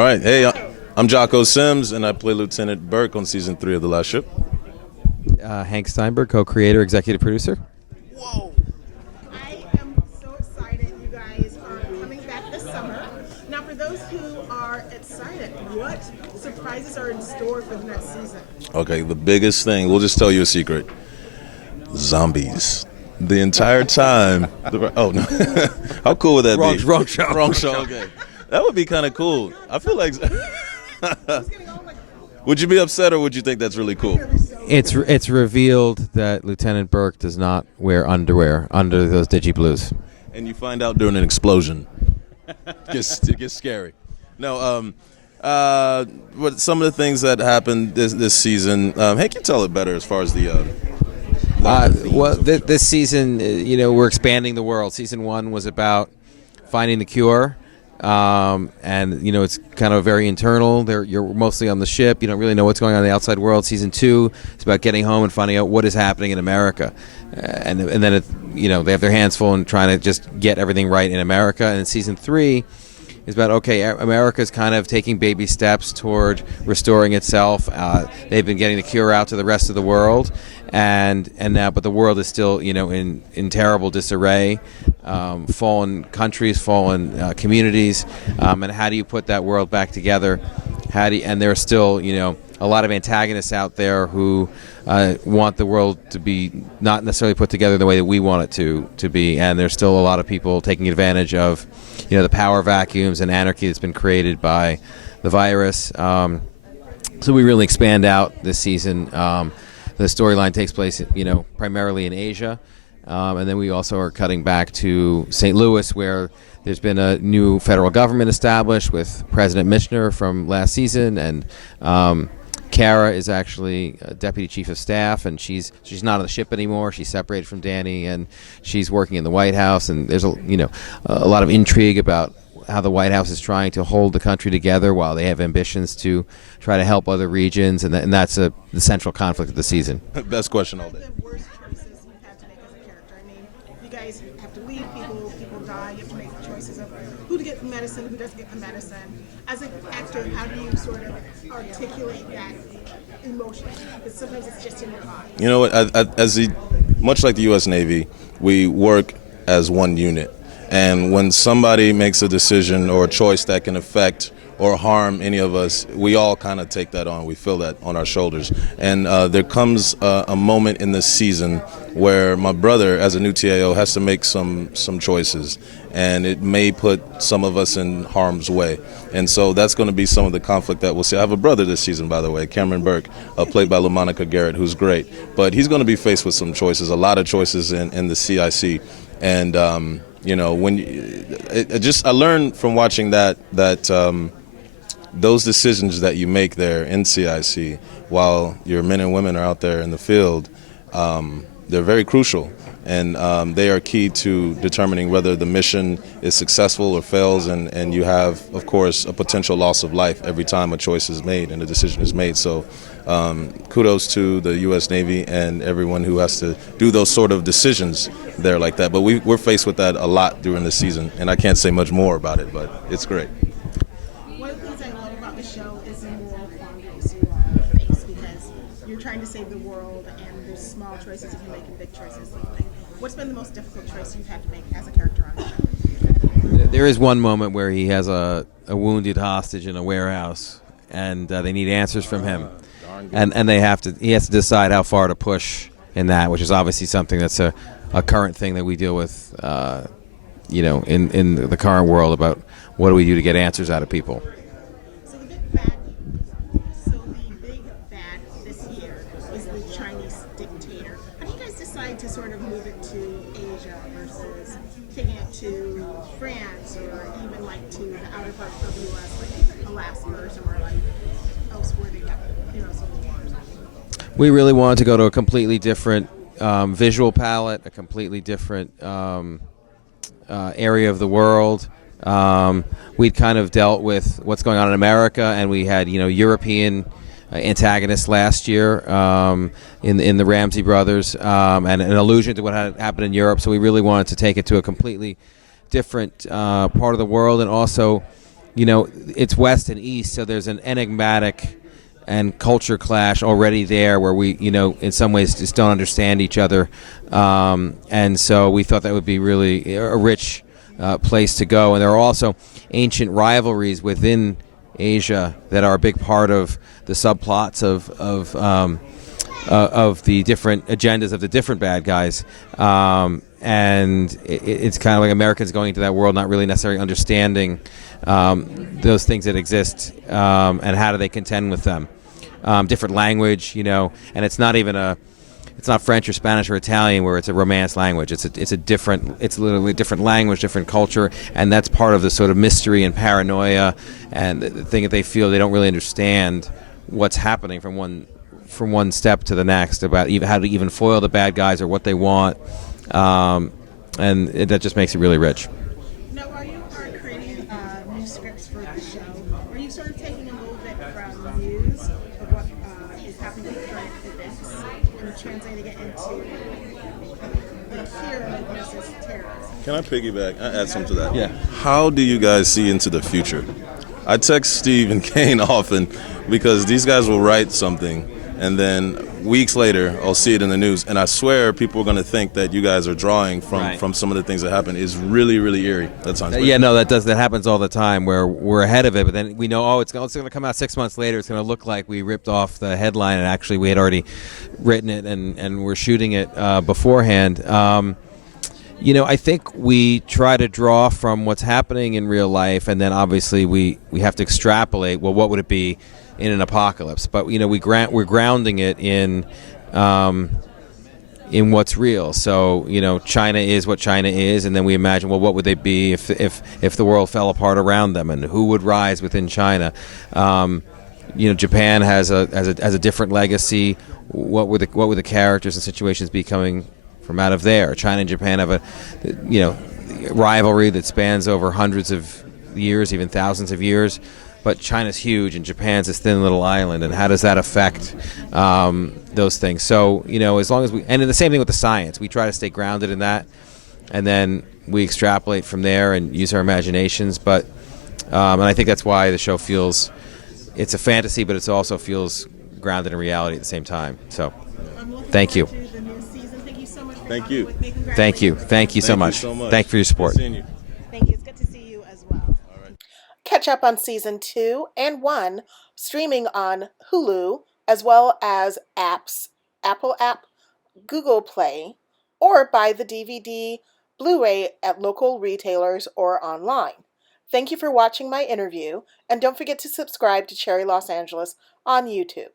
All right. Hey, I'm Jocko Sims, and I play Lieutenant Burke on season 3 of The Last Ship. Hank Steinberg, co-creator, executive producer. Whoa! I am so excited you guys are coming back this summer. Now, for those who are excited, what surprises are in store for the next season? Okay, the biggest thing, we'll just tell you a secret. Zombies. The entire time. Oh, no. How cool would that be? Wrong show. Wrong show, okay. That would be kind of cool. I feel like... Would you be upset, or would you think that's really cool? It's revealed that Lieutenant Burke does not wear underwear under those DigiBlues. And you find out during an explosion. It gets scary. No, what some of the things that happened this season, Hank, you tell it better as far as the... This season, we're expanding the world. Season 1 was about finding the cure. And it's kind of very internal. You're mostly on the ship. You don't really know what's going on in the outside world. Season 2 is about getting home and finding out what is happening in America, and then they have their hands full and trying to just get everything right in America. And season 3 is about America's kind of taking baby steps toward restoring itself. They've been getting the cure out to the rest of the world, and now, but the world is still in terrible disarray. Fallen countries, fallen communities, and how do you put that world back together? And there are still a lot of antagonists out there who want the world to be not necessarily put together the way that we want it to be, and there's still a lot of people taking advantage of the power vacuums and anarchy that's been created by the virus. So we really expand out this season. The storyline takes place primarily in Asia, and then we also are cutting back to St. Louis, where there's been a new federal government established with President Michener from last season, and Kara is actually a deputy chief of staff, and she's not on the ship anymore. She's separated from Danny, and she's working in the White House. And there's a lot of intrigue about how the White House is trying to hold the country together while they have ambitions to try to help other regions, and that's the central conflict of the season. Best question all day. The worst choices you've had to make as a character. I mean, you guys have to leave people die. You have to make choices of who to get the medicine, who doesn't get the medicine. As an actor, how do you sort of articulate that emotion? Because sometimes it's just in your body. You know what? Much like the U.S. Navy, we work as one unit. And when somebody makes a decision or a choice that can affect or harm any of us, we all kind of take that on. We feel that on our shoulders. And there comes a moment in this season where my brother, as a new TAO, has to make some choices. And it may put some of us in harm's way. And so that's going to be some of the conflict that we'll see. I have a brother this season, by the way, Cameron Burke, played by LaMonica Garrett, who's great. But he's going to be faced with some choices, a lot of choices in the CIC. And, I learned from watching that those decisions that you make there in CIC while your men and women are out there in the field, they're very crucial. And they are key to determining whether the mission is successful or fails, and you have, of course, a potential loss of life every time a choice is made and a decision is made. So kudos to the U.S. Navy and everyone who has to do those sort of decisions there like that. But we're faced with that a lot during the season, and I can't say much more about it, but it's great. One of the things I love about the show is the moral quandaries you face, because you're trying to save the world, and there's small choices if you're making big choices. What's been the most difficult choice you've had to make as a character on the show? There is one moment where he has a wounded hostage in a warehouse, and they need answers from him, and he has to decide how far to push in that, which is obviously something that's a current thing that we deal with, in the current world about what do we do to get answers out of people. So the big bad this year is the Chinese dictator. How do you guys decide to sort of move it to Asia versus taking it to France, or even like to the outer part of the U.S., like Alaska or somewhere like elsewhere they got civil wars? We really wanted to go to a completely different visual palette, a completely different area of the world. We'd kind of dealt with what's going on in America, and we had European antagonists last year in the Ramsey brothers, and an allusion to what had happened in Europe. So we really wanted to take it to a completely different part of the world, and also it's West and East, so there's an enigmatic and culture clash already there where we, in some ways just don't understand each other. And so we thought that would be really a rich place to go. And there are also ancient rivalries within Asia that are a big part of the subplots of the different agendas of the different bad guys. And it's kind of like Americans going into that world not really necessarily understanding those things that exist, and how do they contend with them. Different language, and it's not French or Spanish or Italian where it's a Romance language. It's literally a different language, different culture, and that's part of the sort of mystery and paranoia and the thing that they feel they don't really understand what's happening from one step to the next about even how to even foil the bad guys or what they want, and that just makes it really rich. Now, are you creating new scripts for the show? Are you sort of taking a little bit from the news of what is happening in current events and translating it into the fear versus terrorism? Can I piggyback? I add something to that. Yeah. How do you guys see into the future? I text Steven Kane often because these guys will write something and then weeks later I'll see it in the news, and I swear people are going to think that you guys are drawing from some of the things that happen. Is really, really eerie. That sounds yeah, no, that happens all the time where we're ahead of it, but then we know, it's going to come out 6 months later. It's going to look like we ripped off the headline, and actually we had already written it and we're shooting it beforehand. I think we try to draw from what's happening in real life, and then obviously we have to extrapolate, well, what would it be in an apocalypse? But we're grounding it in what's real. So China is what China is, and then we imagine, well, what would they be if the world fell apart around them, and who would rise within China? Japan has a different legacy. What would the characters and situations be coming from out of there? China and Japan have a rivalry that spans over hundreds of years, even thousands of years. But China's huge, and Japan's this thin little island, and how does that affect those things? So, as long as and the same thing with the science, we try to stay grounded in that, and then we extrapolate from there and use our imaginations. But, and I think that's why the show feels, it's a fantasy, but it also feels grounded in reality at the same time. So, thank you. Thank you so much. Thank you. Thank you. Thank you so much. Thank you for your support. Good seeing you. Thank you. It's good to see you as well. Catch up on season 2 and 1 streaming on Hulu, as well as Apple app, Google Play, or buy the DVD Blueray at local retailers or online. Thank you for watching my interview, and don't forget to subscribe to Cherry Los Angeles on YouTube.